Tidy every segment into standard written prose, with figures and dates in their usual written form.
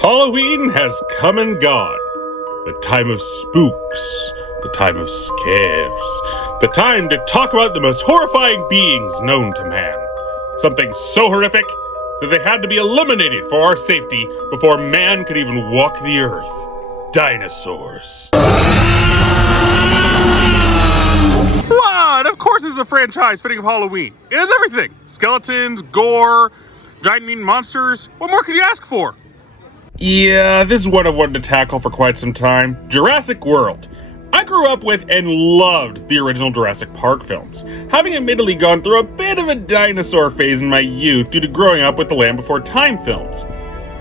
Halloween has come and gone. The time of spooks, the time of scares, the time to talk about the most horrifying beings known to man. Something so horrific that they had to be eliminated for our safety before man could even walk the earth. Dinosaurs. What? Of course it's a franchise fitting of Halloween. It has everything. Skeletons, gore, giant mutant monsters. What more could you ask for? Yeah, this is one I've wanted to tackle for quite some time. Jurassic World. I grew up with and loved the original Jurassic Park films, having admittedly gone through a bit of a dinosaur phase in my youth due to growing up with the Land Before Time films.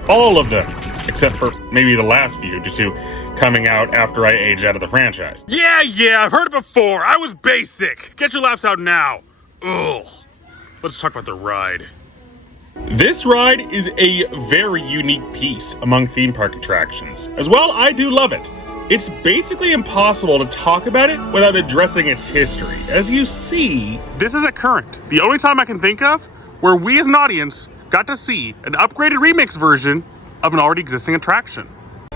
All of them, except for maybe the last few due to coming out after I aged out of the franchise. Yeah, I've heard it before. I was basic. Get your laughs out now. Ugh. Let's talk about the ride. This ride is a very unique piece among theme park attractions. As well, I do love it. It's basically impossible to talk about it without addressing its history. As you see, This is at current. The only time I can think of where we as an audience got to see an upgraded remix version of an already existing attraction.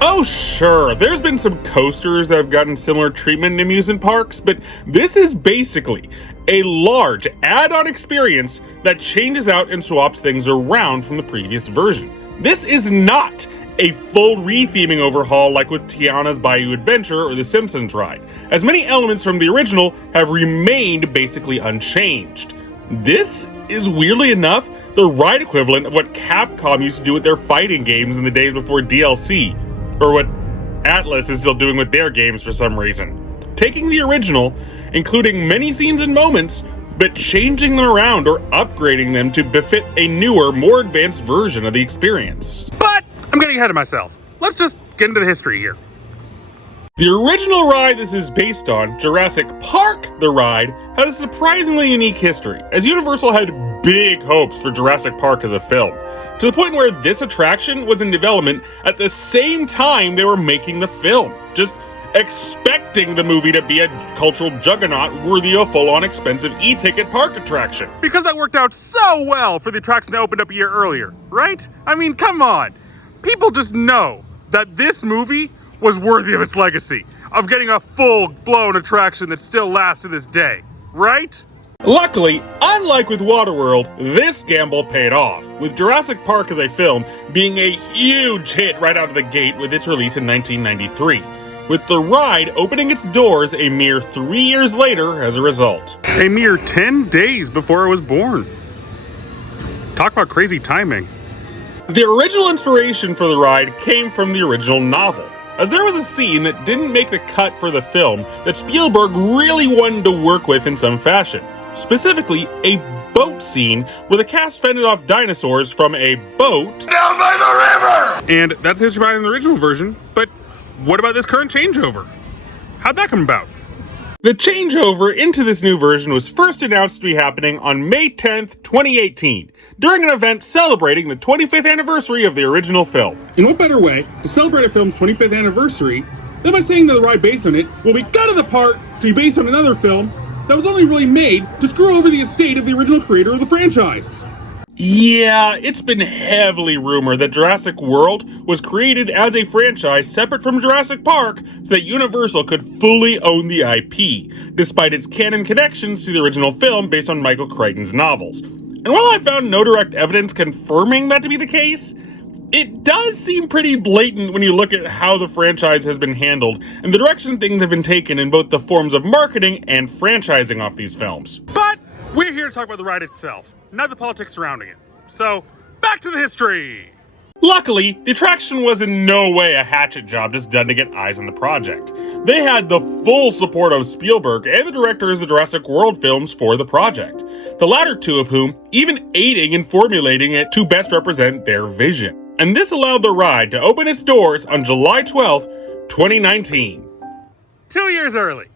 oh sure, there's been some coasters that have gotten similar treatment in amusement parks, but this is basically a large add-on experience that changes out and swaps things around from the previous version. This is not a full re-theming overhaul like with Tiana's Bayou Adventure or the Simpsons ride, as many elements from the original have remained basically unchanged. This is, weirdly enough, the ride equivalent of what Capcom used to do with their fighting games in the days before DLC, or what Atlas is still doing with their games for some reason. Taking the original, including many scenes and moments, but changing them around or upgrading them to befit a newer, more advanced version of the experience. But I'm getting ahead of myself. Let's just get into the history here. The original ride this is based on, Jurassic Park the Ride, has a surprisingly unique history, as Universal had big hopes for Jurassic Park as a film, to the point where this attraction was in development at the same time they were making the film, just expecting the movie to be a cultural juggernaut worthy of a full-on expensive e-ticket park attraction. Because that worked out so well for the attraction that opened up a year earlier, right? I mean, come on. People just know that this movie was worthy of its legacy, of getting a full-blown attraction that still lasts to this day, right? Luckily, unlike with Waterworld, this gamble paid off, with Jurassic Park as a film being a huge hit right out of the gate with its release in 1993, with the ride opening its doors a mere 3 years later as a result. A mere 10 days before I was born. Talk about crazy timing. The original inspiration for the ride came from the original novel, as there was a scene that didn't make the cut for the film that Spielberg really wanted to work with in some fashion. Specifically, a boat scene where the cast fended off dinosaurs from a boat Down by the river! And that's history behind the original version, but what about this current changeover? How'd that come about? The changeover into this new version was first announced to be happening on May 10th, 2018, during an event celebrating the 25th anniversary of the original film. In what better way to celebrate a film's 25th anniversary than by saying that the ride based on it will be cut to the part to be based on another film that was only really made to screw over the estate of the original creator of the franchise? Yeah, it's been heavily rumored that Jurassic World was created as a franchise separate from Jurassic Park so that Universal could fully own the IP, despite its canon connections to the original film based on Michael Crichton's novels. And while I found no direct evidence confirming that to be the case, it does seem pretty blatant when you look at how the franchise has been handled and the direction things have been taken in both the forms of marketing and franchising off these films. But we're here to talk about the ride itself, not the politics surrounding it. So, back to the history! Luckily, the attraction was in no way a hatchet job just done to get eyes on the project. They had the full support of Spielberg and the directors of the Jurassic World films for the project, the latter two of whom even aiding in formulating it to best represent their vision. And this allowed the ride to open its doors on July 12th, 2019. 2 years early.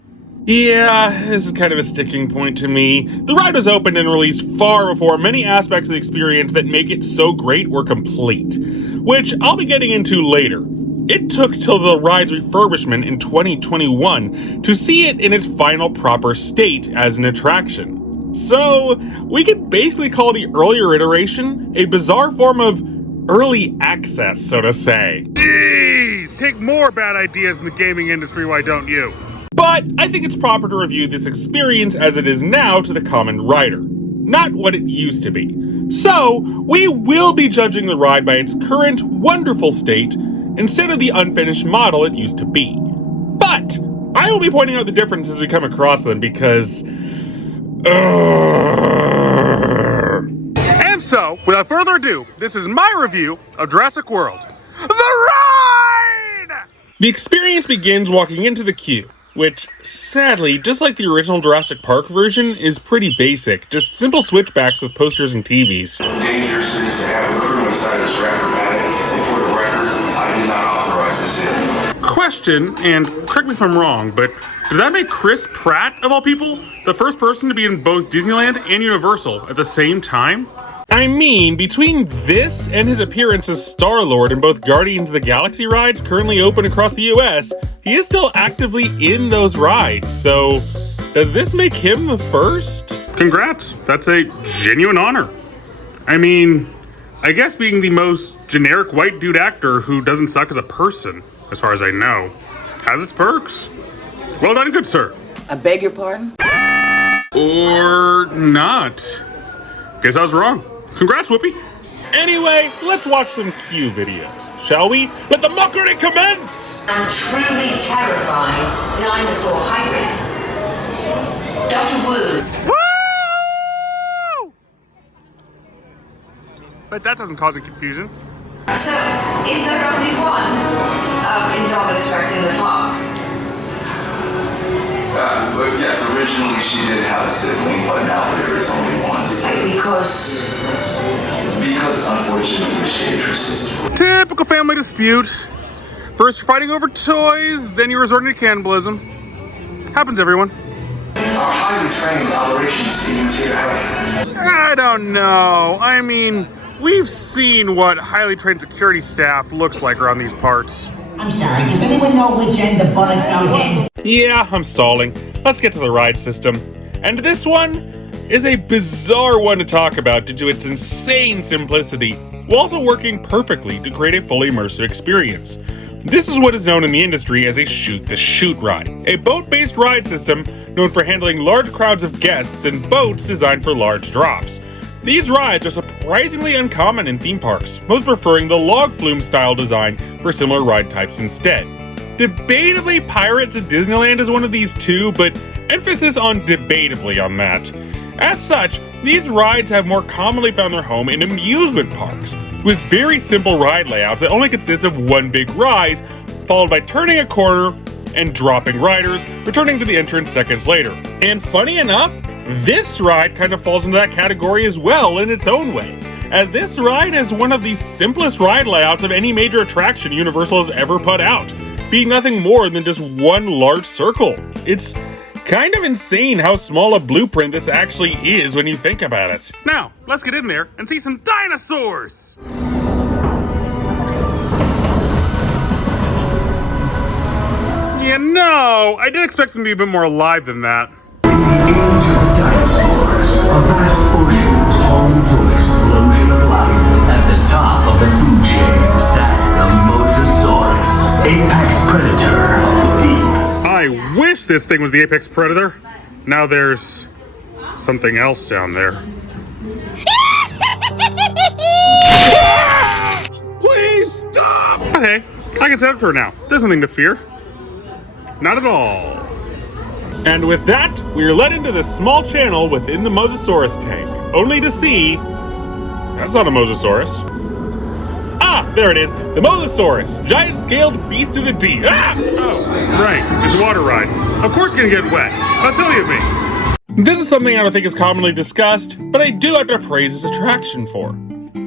Yeah, this is kind of a sticking point to me. The ride was opened and released far before many aspects of the experience that make it so great were complete, which I'll be getting into later. It took till the ride's refurbishment in 2021 to see it in its final proper state as an attraction. So, we could basically call the earlier iteration a bizarre form of early access, so to say. Jeez, take more bad ideas in the gaming industry, why don't you? But I think it's proper to review this experience as it is now to the common rider, not what it used to be. So, we will be judging the ride by its current wonderful state instead of the unfinished model it used to be. But I will be pointing out the differences as we come across them because... And so, without further ado, this is my review of Jurassic World. The ride! The experience begins walking into the queue, which, sadly, just like the original Jurassic Park version, is pretty basic. Just simple switchbacks with posters and TVs. Dangerous is to have a crew inside this raptor paddock, and for the record, I did not authorize this in. Question, and correct me if I'm wrong, but does that make Chris Pratt, of all people, the first person to be in both Disneyland and Universal at the same time? I mean, between this and his appearance as Star-Lord in both Guardians of the Galaxy rides currently open across the US, he is still actively in those rides, so does this make him the first? Congrats, that's a genuine honor. I mean, I guess being the most generic white dude actor who doesn't suck as a person, as far as I know, has its perks. Well done, good sir. I beg your pardon? Or not. Guess I was wrong. Congrats, Whoopi. Anyway, let's watch some Q videos, shall we? Let the mockery commence! And truly terrifying dinosaur hybrid. Dr. Wu. Woo! But that doesn't cause any confusion. So, is there only one Indominus in the park? But yes, originally she did have a sibling, but now there is only one. Because unfortunately she is her sister. Typical family dispute. First you're fighting over toys, then you're resorting to cannibalism. Happens, everyone. Our highly trained operations team is here to help. I don't know. I mean, we've seen what highly trained security staff looks like around these parts. I'm sorry, does anyone know which end the bullet goes in? Yeah, I'm stalling. Let's get to the ride system. And this one is a bizarre one to talk about due to its insane simplicity, while also working perfectly to create a fully immersive experience. This is what is known in the industry as a shoot-the-chute ride, a boat-based ride system known for handling large crowds of guests and boats designed for large drops. These rides are surprisingly uncommon in theme parks, most preferring the log flume style design for similar ride types instead. Debatably, Pirates at Disneyland is one of these too, but emphasis on debatably on that. As such, these rides have more commonly found their home in amusement parks, with very simple ride layouts that only consist of one big rise, followed by turning a corner and dropping riders, returning to the entrance seconds later. And funny enough, this ride kind of falls into that category as well in its own way, as this ride is one of the simplest ride layouts of any major attraction Universal has ever put out, being nothing more than just one large circle. It's kind of insane how small a blueprint this actually is when you think about it. Now, let's get in there and see some dinosaurs! You know, I did expect them to be a bit more alive than that. In the age of the dinosaurs, a vast ocean was home to an explosion of life. At the top of the food chain sat the Mosasaurus, apex predator of the deep. I wish this thing was the apex predator. Now there's something else down there. Please stop! But hey, I can set up for now. There's nothing to fear. Not at all. And with that, we are led into this small channel within the Mosasaurus tank, only to see... That's not a Mosasaurus. Ah, there it is, the Mosasaurus, giant-scaled beast of the deep. Ah! Oh, right, it's a water ride. Of course it's gonna get wet. How silly of me. This is something I don't think is commonly discussed, but I do have to praise this attraction for.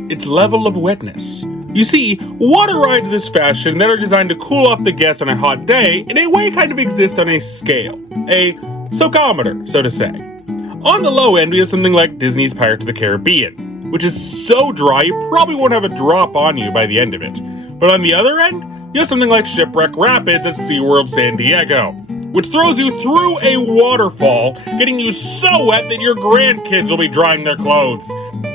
Its level of wetness. You see, water rides of this fashion that are designed to cool off the guest on a hot day in a way kind of exist on a scale. A soakometer, so to say. On the low end, we have something like Disney's Pirates of the Caribbean, which is so dry you probably won't have a drop on you by the end of it. But on the other end, you have something like Shipwreck Rapids at SeaWorld San Diego, which throws you through a waterfall, getting you so wet that your grandkids will be drying their clothes.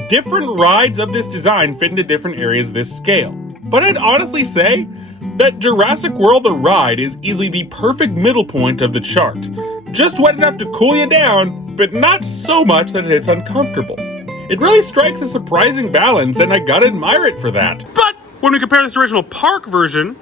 different rides of this design fit into different areas of this scale. But I'd honestly say that Jurassic World the ride is easily the perfect middle point of the chart. Just wet enough to cool you down, but not so much that it's uncomfortable. It really strikes a surprising balance, and I gotta admire it for that. But when we compare this to the original park version,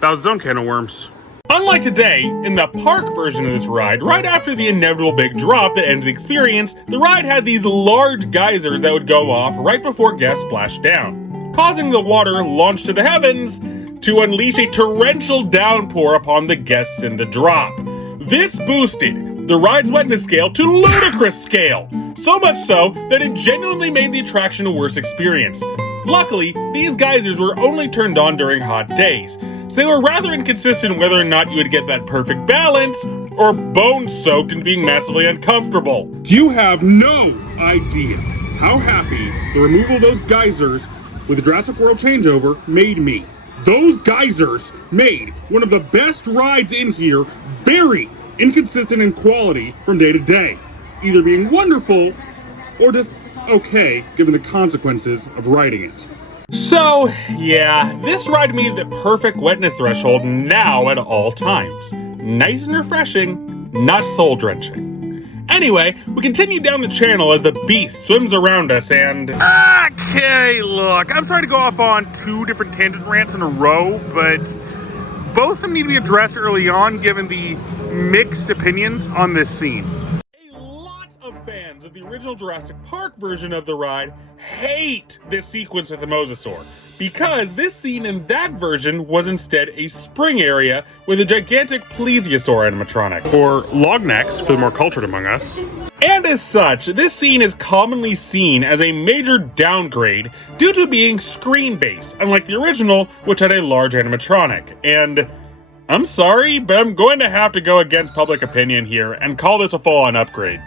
that was its own can of worms. Unlike today, in the park version of this ride, right after the inevitable big drop that ends the experience, the ride had these large geysers that would go off right before guests splashed down, causing the water launched to the heavens to unleash a torrential downpour upon the guests in the drop. This boosted the ride's wetness scale to ludicrous scale, so much so that it genuinely made the attraction a worse experience. Luckily, these geysers were only turned on during hot days, so they were rather inconsistent whether or not you would get that perfect balance, or bone-soaked and being massively uncomfortable. You have no idea how happy the removal of those geysers with the Jurassic World changeover made me. Those geysers made one of the best rides in here very inconsistent in quality from day to day, either being wonderful or just okay given the consequences of riding it. So, yeah, this ride meets the perfect wetness threshold now at all times. Nice and refreshing, not soul-drenching. Anyway, we continue down the channel as the beast swims around us and... Okay, look, I'm sorry to go off on two different tangent rants in a row, but both of them need to be addressed early on given the mixed opinions on this scene. A lot of fans of the original Jurassic Park version of the ride hate this sequence with the Mosasaur, because this scene in that version was instead a spring area with a gigantic Plesiosaur animatronic. Or log necks for the more cultured among us. And as such, this scene is commonly seen as a major downgrade due to being screen-based, unlike the original, which had a large animatronic. And I'm sorry, but I'm going to have to go against public opinion here and call this a full-on upgrade.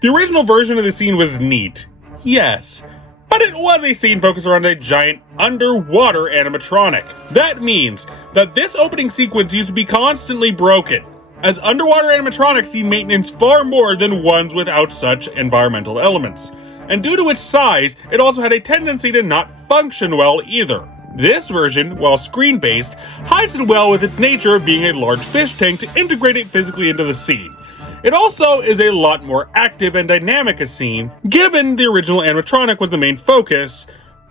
The original version of the scene was neat, yes, but it was a scene focused around a giant underwater animatronic. That means that this opening sequence used to be constantly broken, as underwater animatronics see maintenance far more than ones without such environmental elements. And due to its size, it also had a tendency to not function well either. This version, while screen-based, hides it well with its nature of being a large fish tank to integrate it physically into the scene. It also is a lot more active and dynamic a scene, given the original animatronic was the main focus,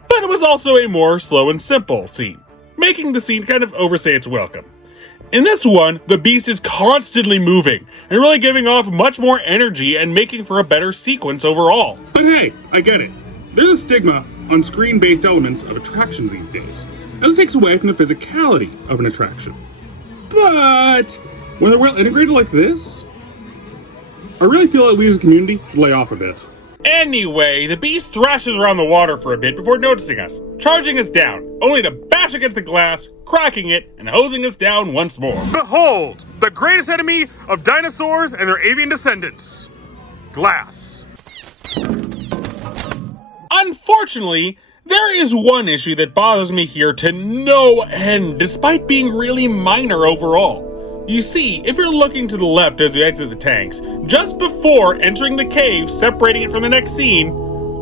but it was also a more slow and simple scene, making the scene kind of overstay its welcome. In this one, the beast is constantly moving, and really giving off much more energy and making for a better sequence overall. But hey, I get it. There's a stigma on screen-based elements of attractions these days, as it takes away from the physicality of an attraction. But when they're well integrated like this, I really feel like we as a community should lay off a bit. Anyway, the beast thrashes around the water for a bit before noticing us, charging us down, only to bash against the glass, cracking it, and hosing us down once more. Behold, the greatest enemy of dinosaurs and their avian descendants, glass. Unfortunately, there is one issue that bothers me here to no end, despite being really minor overall. You see, if you're looking to the left as you exit the tanks, just before entering the cave separating it from the next scene,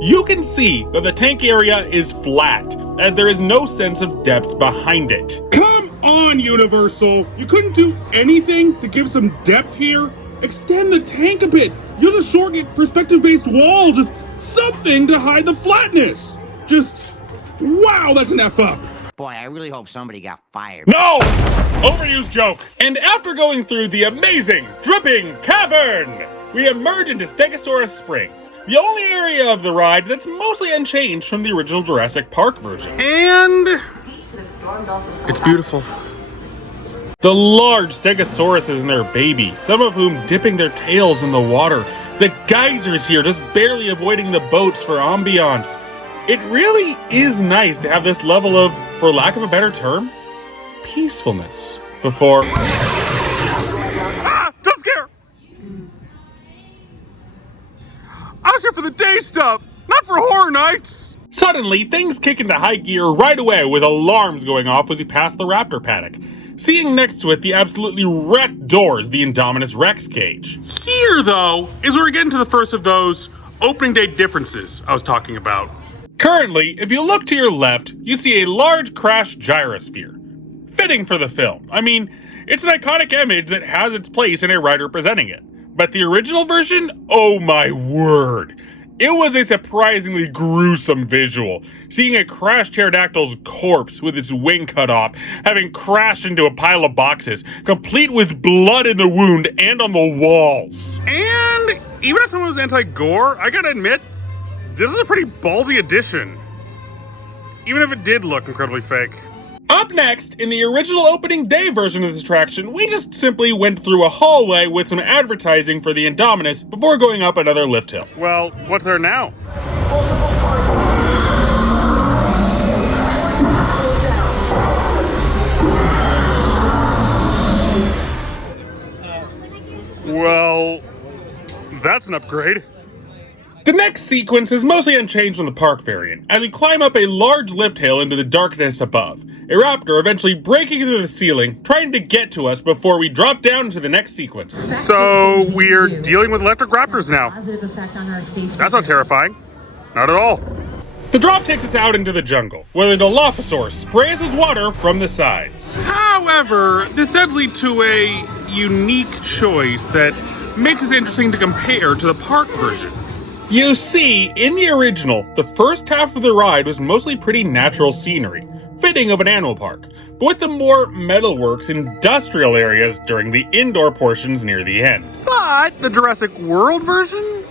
you can see that the tank area is flat, as there is no sense of depth behind it. Come on, Universal! You couldn't do anything to give some depth here? Extend the tank a bit! You'll just shorten it perspective-based wall, just something to hide the flatness! Just, wow, that's an F up! Boy, I really hope somebody got fired. No! Overused joke! And after going through the amazing, dripping cavern, we emerge into Stegosaurus Springs, the only area of the ride that's mostly unchanged from the original Jurassic Park version. And it's beautiful. The large Stegosauruses and their baby, some of whom dipping their tails in the water. The geysers here just barely avoiding the boats for ambiance. It really is nice to have this level of, for lack of a better term, peacefulness before... Ah! Jump scare! I was here for the day stuff, not for horror nights! Suddenly, things kick into high gear right away with alarms going off as we pass the raptor paddock. Seeing next to it the absolutely wrecked doors, the Indominus Rex cage. Here, though, is where we get into the first of those opening day differences I was talking about. Currently, if you look to your left, you see a large crashed gyrosphere. Fitting for the film. I mean, it's an iconic image that has its place in a ride representing it. But the original version, oh my word. It was a surprisingly gruesome visual, seeing a crashed pterodactyl's corpse with its wing cut off, having crashed into a pile of boxes, complete with blood in the wound and on the walls. And even as someone who's anti-gore, I gotta admit, this is a pretty ballsy addition. Even if it did look incredibly fake. Up next, in the original opening day version of this attraction, we just simply went through a hallway with some advertising for the Indominus before going up another lift hill. Well, what's there now? Well, that's an upgrade. The next sequence is mostly unchanged from the park variant, as we climb up a large lift hill into the darkness above, a raptor eventually breaking through the ceiling, trying to get to us before we drop down into the next sequence. So we're dealing with electric raptors now. That's not terrifying. Not at all. The drop takes us out into the jungle, where the Dilophosaurus sprays with water from the sides. However, this does lead to a unique choice that makes it interesting to compare to the park version. You see, in the original, the first half of the ride was mostly pretty natural scenery, fitting of an animal park, but with the more metalworks industrial areas during the indoor portions near the end. But the Jurassic World version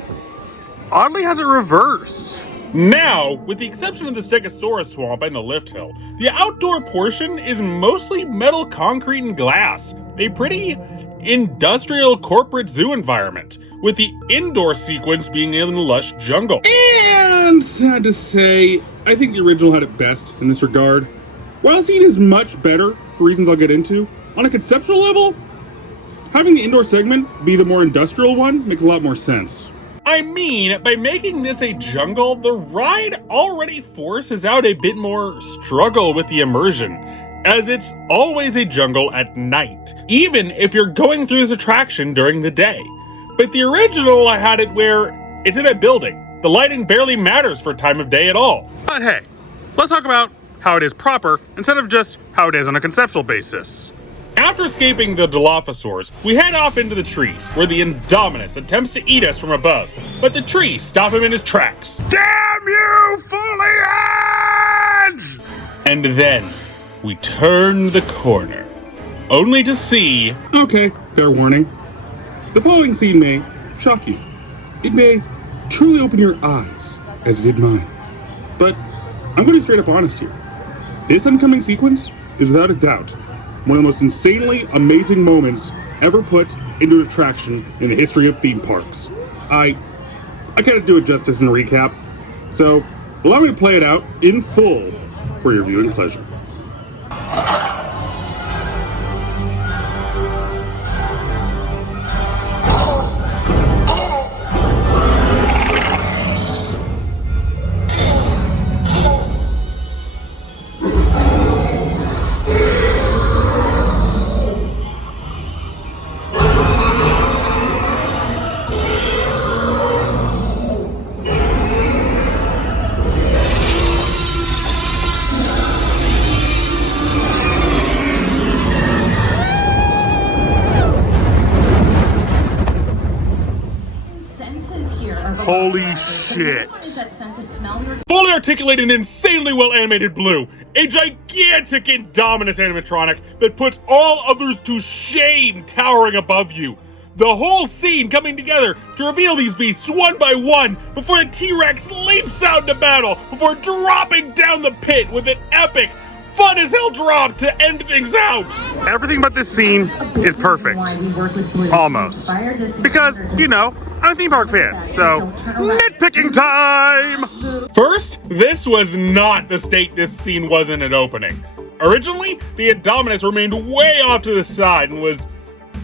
oddly has it reversed. Now, with the exception of the Stegosaurus swamp and the lift hill, the outdoor portion is mostly metal, concrete, and glass, a pretty industrial corporate zoo environment, with the indoor sequence being in the lush jungle. And sad to say, I think the original had it best in this regard. While scene is much better, for reasons I'll get into, on a conceptual level, having the indoor segment be the more industrial one makes a lot more sense. I mean, by making this a jungle, the ride already forces out a bit more struggle with the immersion, as it's always a jungle at night, even if you're going through this attraction during the day. But the original, I had it where it's in a building. The lighting barely matters for time of day at all. But hey, let's talk about how it is proper instead of just how it is on a conceptual basis. After escaping the Dilophosaurs, we head off into the trees, where the Indominus attempts to eat us from above, but the trees stop him in his tracks. Damn you, foliage! And then, we turn the corner, only to see... Okay, fair warning. The following scene may shock you. It may truly open your eyes, as it did mine. But I'm going to be straight up honest here. This oncoming sequence is without a doubt one of the most insanely amazing moments ever put into an attraction in the history of theme parks. I can't do it justice in a recap, so allow me to play it out in full for your viewing pleasure. Holy shit. Fully articulated and insanely well animated Blue, a gigantic Indominus animatronic that puts all others to shame towering above you. The whole scene coming together to reveal these beasts one by one before the T-Rex leaps out into battle before dropping down the pit with an epic, fun as hell drop to end things out. Everything about this scene is perfect. Almost. Because, you know, I'm a theme park fan, so nitpicking time! First, this was not the state this scene was in at opening. Originally, the Indominus remained way off to the side and was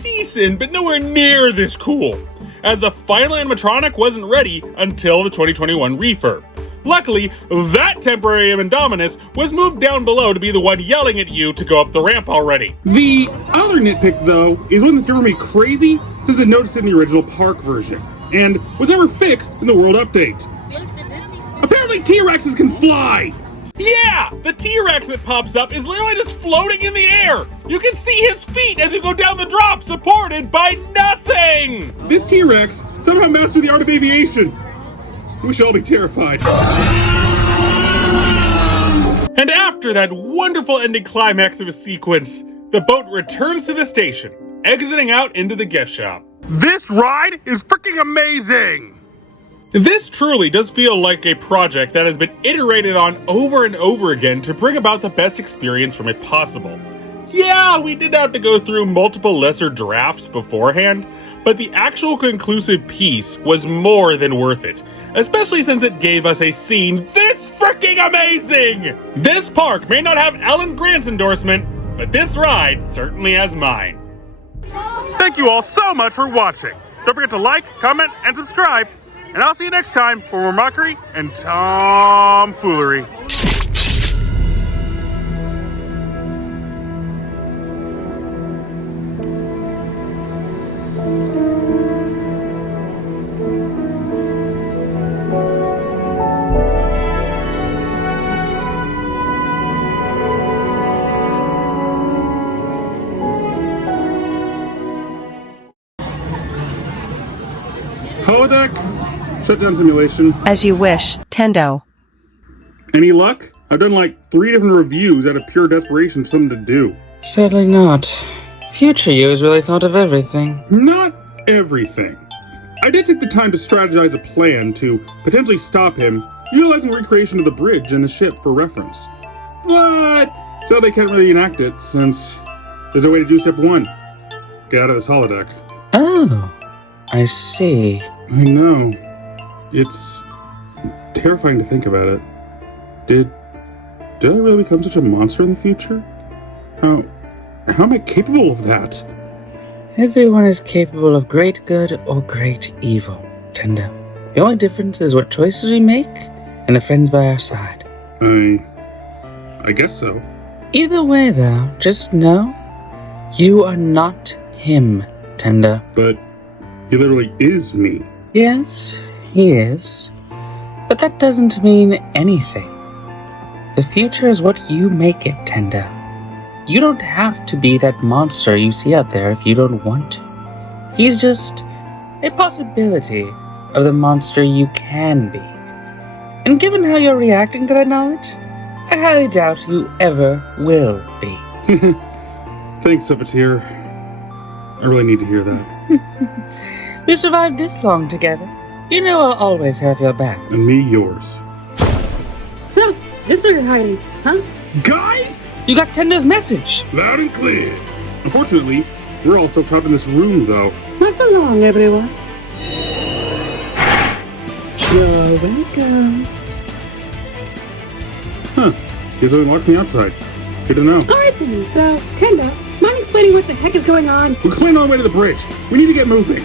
decent, but nowhere near this cool, as the final animatronic wasn't ready until the 2021 refurb. Luckily, that temporary Indominus was moved down below to be the one yelling at you to go up the ramp already. The other nitpick, though, is one that's driven me crazy since I noticed it in the original park version. and was never fixed in the World Update. Apparently T-Rexes can fly! Yeah! The T-Rex that pops up is literally just floating in the air! You can see his feet as you go down the drop, supported by nothing! This T-Rex somehow mastered the art of aviation. We should all be terrified. And after that wonderful ending climax of a sequence, the boat returns to the station, exiting out into the gift shop. This ride is freaking amazing! This truly does feel like a project that has been iterated on over and over again to bring about the best experience from it possible. Yeah, we did have to go through multiple lesser drafts beforehand, but the actual conclusive piece was more than worth it, especially since it gave us a scene this freaking amazing! This park may not have Alan Grant's endorsement, but this ride certainly has mine. Thank you all so much for watching. Don't forget to like, comment, and subscribe. And I'll see you next time for more mockery and tomfoolery. Holodeck, shutdown simulation. As you wish, Tendo. Any luck? I've done like 3 different reviews out of pure desperation for something to do. Sadly not. Future you has really thought of everything. Not everything. I did take the time to strategize a plan to potentially stop him, utilizing recreation of the bridge and the ship for reference. But sadly I can't really enact it since there's no way to do step 1. Get out of this holodeck. Oh, I see. I know. It's terrifying to think about it. Did I really become such a monster in the future? How am I capable of that? Everyone is capable of great good or great evil, Tendo. The only difference is what choices we make and the friends by our side. I guess so. Either way, though, just know you are not him, Tendo. But he literally is me. Yes, he is. But that doesn't mean anything. The future is what you make it, Tendo. You don't have to be that monster you see out there if you don't want to. He's just a possibility of the monster you can be. And given how you're reacting to that knowledge, I highly doubt you ever will be. Thanks, Puppeteer. I really need to hear that. We've survived this long together. You know I'll always have your back. And me yours. So, this is where you're hiding, huh? Guys! You got Tendo's message. Loud and clear. Unfortunately, we're all so trapped in this room, though. Not for long, everyone. You're welcome. Huh. He's only locked me outside. Good to know. Alright then, so, Tendo, mind explaining what the heck is going on? We'll explain on our way to the bridge. We need to get moving.